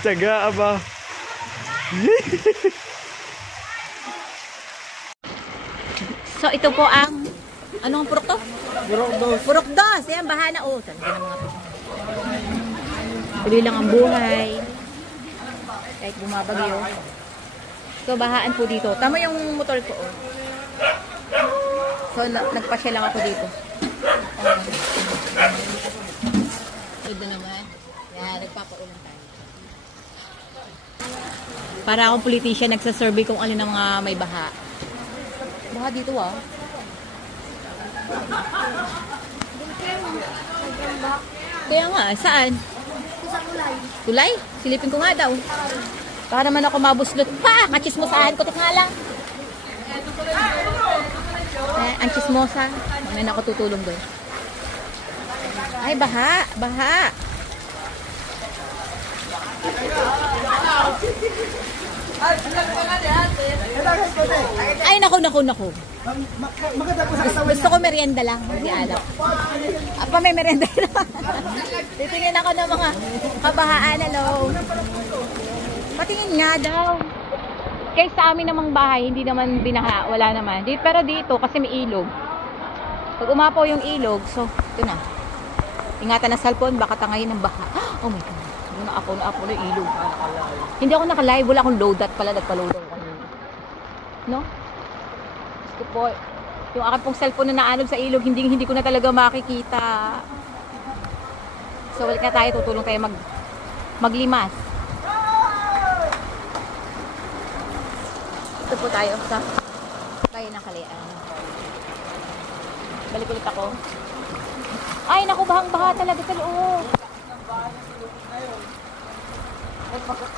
Tsaga ba? So ito po ang anong purok to? Burokdos. Burokdos. Yan, baha na. Oh, saan ng mga to? Tuloy lang ang buhay. Kahit bumabagyo. So bahaan po dito. Tama yung motor ko. Oh. So nagpasya lang ako dito. Ito naman. Yan, nagpapaulan tayo. Para akong politician, nagsasurvey kung alin ang mga may baha. Baha dito ah. Kaya nga, saan? Sa kulay. Tulay? Silipin ko nga daw. Baka naman ako mabuslot. Pa! Kachismosahan ko. Tika nga lang. Ang chismosa. Mamaya na ako tutulong doon. Ay, baha. Baha. Ay, naku. Gusto ko merienda lang. Hindi alam. Apa, may merienda lang. Titingin ako ng mga kabahaan. Hello. Patingin nga daw. Kaya sa amin namang bahay, hindi naman binaha. Wala naman. Pero dito, kasi may ilog. Pag umapaw yung ilog, so, ito na. Ingatan na cellphone, baka tangayin ng baha. Oh my God. Ako na ilog. Hindi ako naka-live. Wala akong load that pala. Nagpa-load ako kanina. No? Gusto po. Yung aking pong cellphone na naanod sa ilog, hindi ko na talaga makikita. So, balik na tayo. Tutulong tayo maglimas. Ito po tayo sa Bayan ng Kalayaan. Balik ulit ako. Ay, naku, bahang-baha talaga sa loob.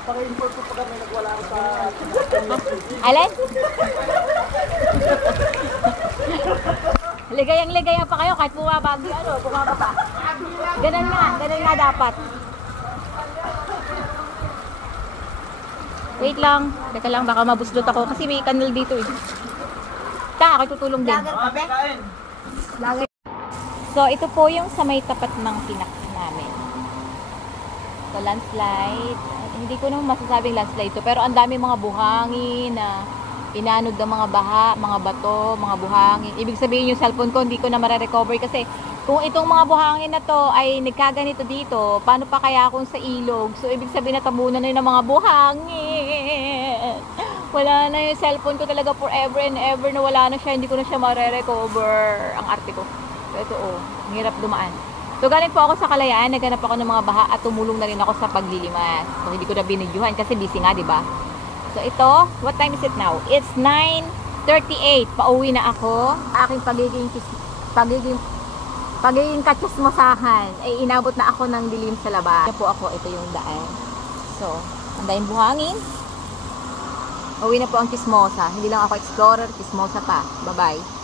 Pag-import ko pa kami nagwala ko sa... Alin? Ligayang-ligaya pa kayo kahit bumabagi, bumaba pa. Ganun nga dapat. Wait lang. Teka lang, baka mabuslot ako. Kasi may kanal dito eh. Ako'y tutulong din. So, ito po yung sa may tapat ng pinak namin. So, landslide. Hindi ko naman masasabing landslide to. Pero ang dami mga buhangin na inanod ng mga baha, mga bato, mga buhangin. Ibig sabihin yung cellphone ko, hindi ko na mare-recover kasi kung itong mga buhangin na to ay nagkaganito dito, paano pa kaya kung sa ilog? So, ibig sabihin natabunan na yun ng mga buhangin. Wala na yung cellphone ko talaga forever and ever na wala na siya. Hindi ko na siya mare-recover. Ang arte ko. So, ito hirap dumaan. So, galing po ako sa Kalayaan. Naghanap ako ng mga baha at tumulong na rin ako sa paglilimas. So, hindi ko na binidyohan kasi busy nga, diba? So, ito, what time is it now? It's 9:38. Pauwi na ako. Aking pagiging katsismosahan ay inabot na ako ng dilim sa labas. Kaya po ako, ito yung daan. So, ang dahil buhangin. Uwi na po ang chismosa. Hindi lang ako explorer, chismosa pa. Bye-bye.